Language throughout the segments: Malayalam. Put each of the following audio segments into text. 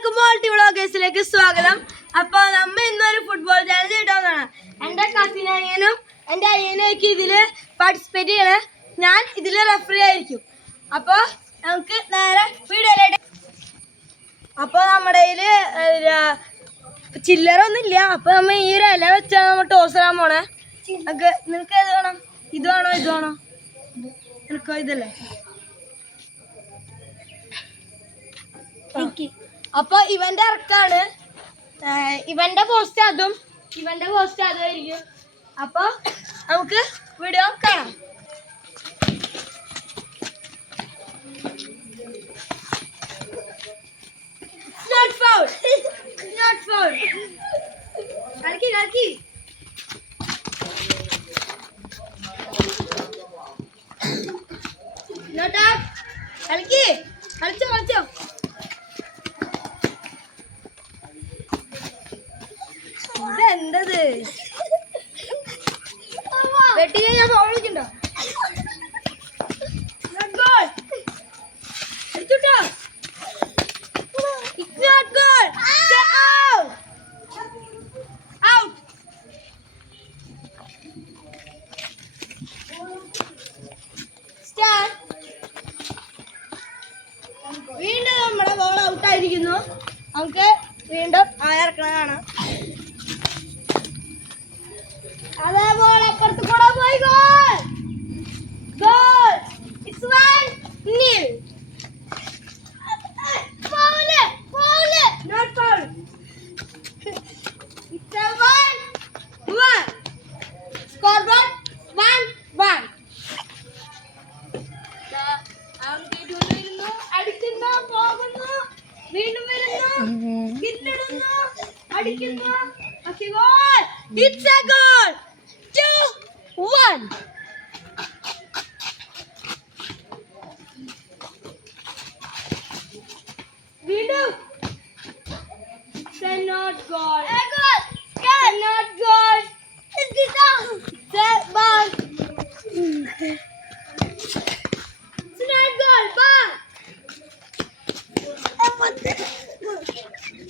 എല്ലാവർക്കും മോൾട്ടി വ്ളോഗേഴ്സിലേക്ക് സ്വാഗതം. അപ്പോൾ നമ്മ ഇന്നൊരു ഫുട്ബോൾ ചാലഞ്ച് ഇടാവുന്നതാണ്. എൻ്റെ കസിൻ അനിയനും എൻ്റെ അനിയനൊക്കെ ഇതിൽ പാർട്ടിസിപ്പേറ്റ് ചെയ്യണേ. ഞാൻ ഇതിൽ റെഫറി ആയിരിക്കും. അപ്പോൾ നമുക്ക് നേരെ വീഡിയോയിലേക്ക്. അപ്പോൾ നമ്മുടെ കയ്യിൽ ചില്ലറൊന്നും ഇല്ല. അപ്പോൾ നമ്മൾ ഈ ഒരു ഇല വെച്ചാണ് നമ്മൾ ടോസ് ഇടാൻ പോണേ. നിനക്ക് ഏത് വേണം? ഇത് വേണോ ഇത് വേണോ? നിനക്കോ ഇതല്ലേ? അപ്പൊ ഇവന്റെ ഇറക്കാണ്. ഇവന്റെ പോസ്റ്റ് അതും ഇവന്റെ പോസ്റ്റ് അതും ആയിരിക്കും. അപ്പൊ നമുക്ക് വീഡിയോ കാണാം. Not foul. Not foul. കളിക്ക് Not out. കളിച്ചോ ഇതെന്തത്? വെട്ടി ഞാൻ phone വിളിക്കണ്ടോ? അടിച്ചുട്ടോ. It's not goal. Stay out. Out. Start. വീണ്ടും നമ്മുടെ ബോൾ ഔട്ടായിരിക്കുന്നു. നമുക്ക് വീണ്ടും ആയിറക്കണം കാണാം. അതേപോലെ അപ്പുറത്ത് കൂടെ പോയി goal. It's 1-0. Foul. Not foul. It's a 1-1. Scoreboard 1-1. അടിക്കുന്നു, പോകുന്നു, വീണ്ടും വരുന്നു, കിട്ടിടുന്നു, അടിക്കുന്നു. ഗോൾ. It's a goal. 2-1. വീണ്ടും not goal. Not goal. It's a ball. It's not goal. Ball.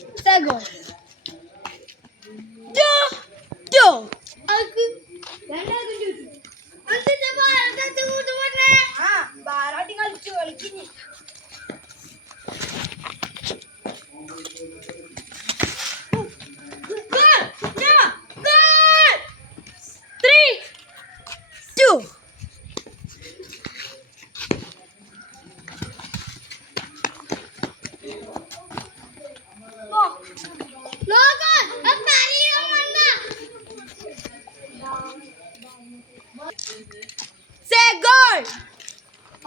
It's a goal. 2-2. ബാറാട്ടി കളിച്ചു കളിക്കുന്നു.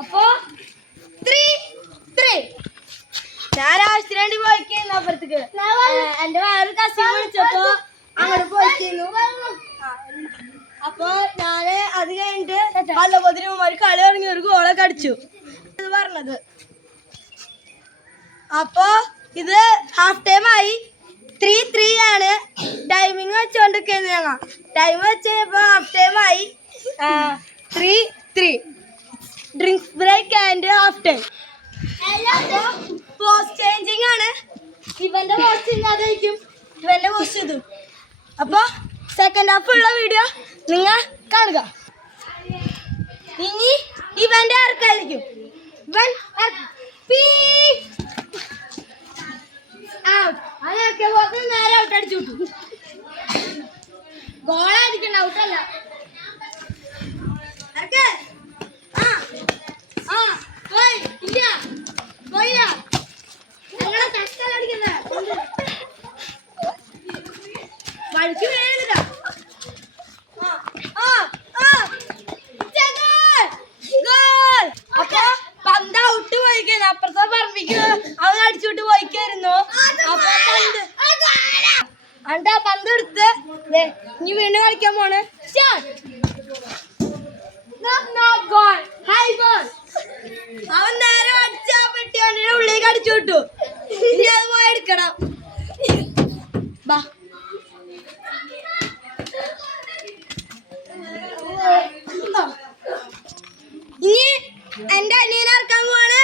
അപ്പോ 3-3. ഞാൻ ആവശ്യത്തിന് വേണ്ടി പോയിക്കുന്നു അപ്പുറത്തേക്ക്. എന്റെ വേറൊരു കസിൻ വിളിച്ചപ്പോ അങ്ങോട്ട് പോയിക്കുന്നു. അപ്പൊ ഞാന് അത് കഴിഞ്ഞിട്ട് വല്ലപ്പോതിന് കളി ഇറങ്ങി ഒരു ഗോളൊക്കെ അടിച്ചു ഇത് പറഞ്ഞത്. അപ്പൊ ഇത് ഹാഫ് ടൈം ആയി. 3-3 ആണ്. ടൈമിങ് വെച്ചോണ്ടിരിക്കുന്നു. ഞങ്ങൾ ടൈം വെച്ചപ്പോ ഹാഫ് ടൈം ആയി. 3-3. Drinks break and half time. Post changing ആണ്. ഇവന്റെ പോസ്റ്റ് ഇല്ലാതായിരിക്കും, ഇവന്റെ പോസ്റ്റ് ഇതും. അപ്പൊ സെക്കൻഡ് ഹാഫ് ഉള്ള വീഡിയോ നിങ്ങൾ കാണുക. ഇനി ഇവന്റെ ഇറക്കായിരിക്കും. ഇവൻ അതിറക്കിയ പോക്ക് നേരെ ഔട്ട് അടിച്ചു വിട്ടു. ഗോളായിരിക്കണ്ട, ഔട്ടല്ല. വഴിക്ക് വേണ്ട. അപ്പൊ പന്ത് ഔട്ട് പോയിക്കുന്നു. അപ്പുറത്തെ പറമ്പിക്ക് അവൻ അടിച്ചുവിട്ട് പോയിക്കായിരുന്നു. അപ്പൊ പന്ത് എടുത്ത് ഇനി വീണ്ടും കളിക്കാൻ പോണ്. അവൻ നേരെ അടിച്ചാ പെട്ടി വണ്ടിയുടെ ഉള്ളിലേക്ക് അടിച്ചു വിട്ടു. ഇനി അത് പോയി എടുക്കണം. ബാ ഇനി എന്റെ അനിയനെ ഇറക്കാൻ പോവാണ്.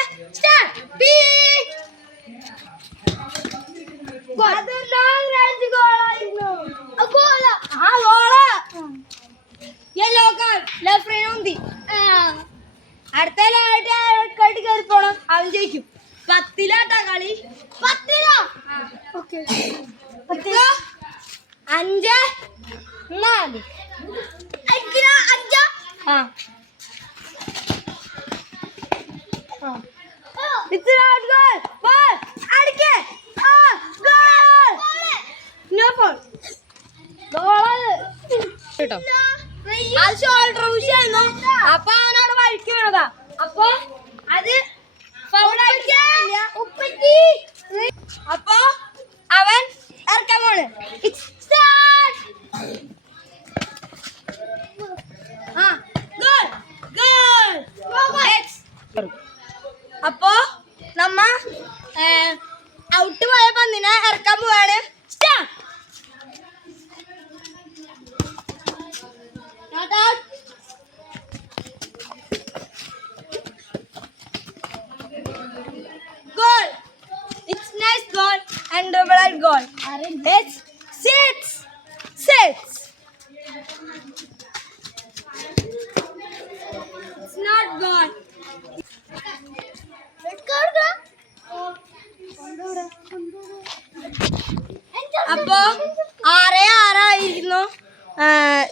10 കളി. 10 okay. 5 4 5 It's not goal. Ball. അടിക്ക്. Goal. No foul. Goal. കേട്ടോ. അത് ഷോൾഡർ വിഷയായിരുന്നു. അപ്പൊ അവനോട് വഴിക്ക് വീണതാ. അപ്പൊ അത് അപ്പൊ അവൻ ഇറക്കാൻ പോണ്. അപ്പൊ നമ്മ ഔട്ട് പോയ പന്തിനെ ഇറക്കാൻ പോവാണ്. Goal. It's nice goal and double goal. It's 6. It's not goal. അപ്പൊ 6-6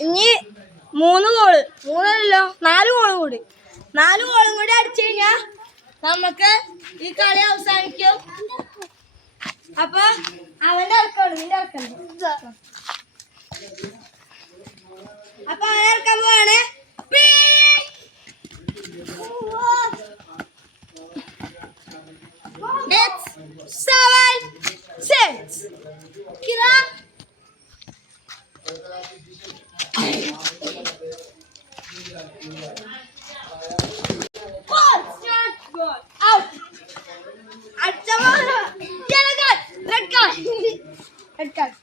ഇനി 3 ഗോള് 4 ഗോളും കൂടി 4 ഗോളും കൂടി അടിച്ചു കഴിഞ്ഞാ നമുക്ക് ഈ കളി അവസാനിക്കും. അപ്പൊ അവന്റെ ഇറക്കാണ് നിന്റെ ഇറക്കണം. അപ്പൊ അവൻ ഇറക്കാൻ പോവാണ്. It's 7-6. Kira. Goal. Goal. Out. Achama. Yellow card. Red card. Red card.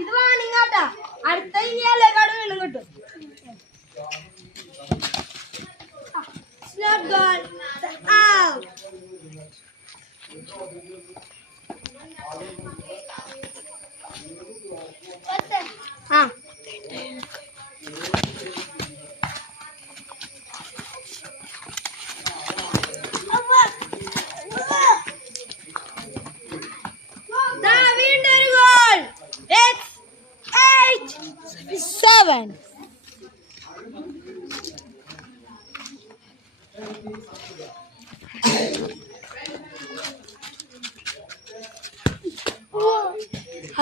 ഇത് വാണിങ്ങാട്ടാ. അടുത്ത ഇനി yellow card വീണ്ടും കിട്ടും. It's not goal. Out. വീണ്ടൊരു ഗോൾ. It's 8-7.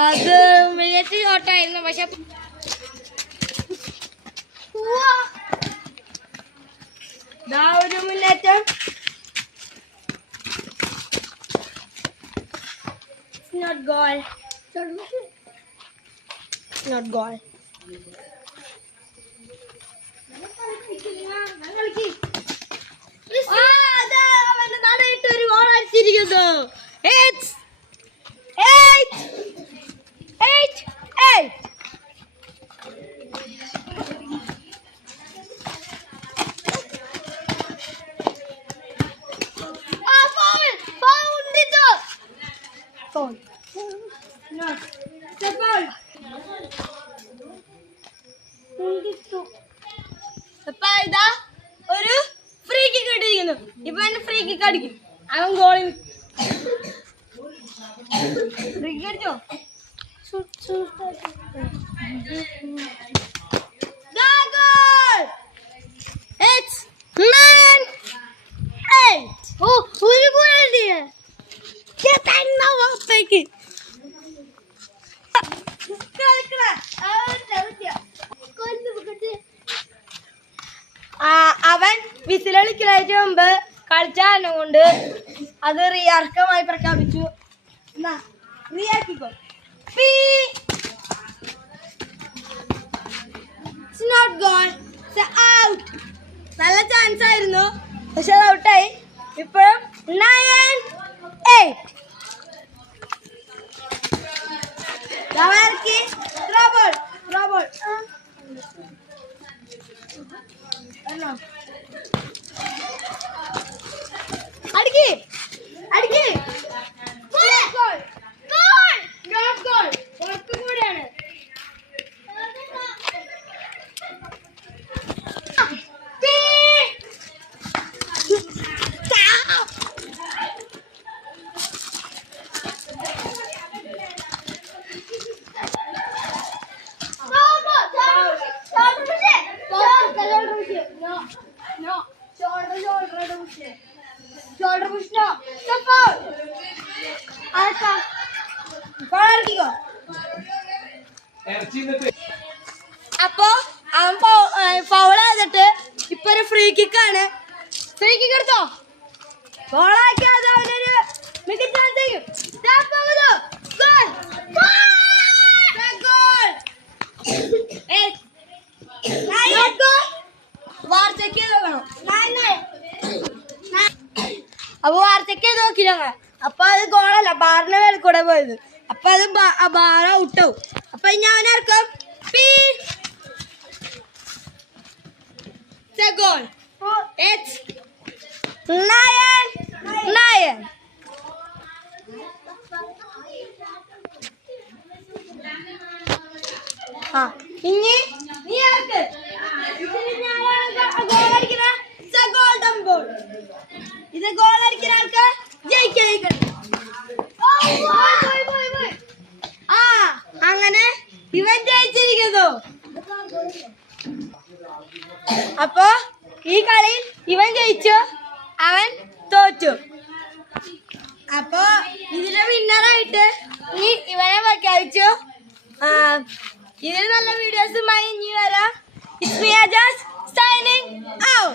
അത് മികച്ച ഷോട്ടായിരുന്നു. പക്ഷെ ഒരു മുന്നേറ്റം. Not goal. Not goal. അവന്റെ നടയിട്ട് ഒരു ഗോൾ അടിച്ചിരിക്കുന്നു. It's 8-8. ഇതാ ഒരു ഫ്രീ കിക്ക് ഇട്ടിരിക്കുന്നു. ഇപ്പൊ എന്നെ ഫ്രീ കിക്ക് അടിക്കും. അവൻ ഗോളിൽ ഫ്രീ കിക്ക് അടിച്ചോ. It's 9-8. ഒരു ഗോൾ അടിയേ. അവൻ വിസിലളിക്കലായിട്ട് മുമ്പ് കളിച്ചാലും കൊണ്ട് അത് റിയാർക്കമായി പ്രഖ്യാപിച്ചു. റിയാക്കിക്കോ. നല്ല ചാൻസ് ആയിരുന്നു, പക്ഷെ അത് ഔട്ടായി. ഇപ്പോഴും 9-8. അടിക്ക് അടിക്ക്. കൂടെയാണ്. വിഷ്ണു അപ്പൊ അവൻ ഫൗൾ ചെയ്തിട്ട് ഇപ്പൊ ഒരു ഫ്രീ കിക്കാണ്. ഫ്രീ കിക്ക് എടുത്തോ. ഗോളാക്കിയത് അവനൊരു മികച്ച ചാൻസ് ആയിരിക്കും. അപ്പൊ വാർത്തക്ക് നോക്കി ഞങ്ങൾ. അപ്പൊ അത് ഗോളല്ല, ബാറിന്റെ മേലെ കൂടെ പോയത്. അപ്പൊ അത് ബാർ ഔട്ടാവും. അപ്പൊ ഞാൻ ഇറക്കും goal. It's 9-9. ഇനി നീ ആർക്ക് ഗോൾ അടിക്കുന്ന ഗോൾഡൻ ബോൾ. ഇത് ഗോൾ അടിക്കുന്ന ആൾക്ക് ജയിക്കണം. അങ്ങനെ ഇവൻ ജയിച്ചിരിക്കുന്നു. അപ്പൊ ഈ കളിയിൽ ഇവൻ ജയിച്ചു, അവൻ തോറ്റു. അപ്പൊ ഇതിലെ വിന്നറായിട്ട് നീ ഇവനെ പ്രഖ്യാപിച്ചു. ഇതിൽ നല്ല വീഡിയോസുമായി ഇനി വരാം. It's me, Ajaz, signing out.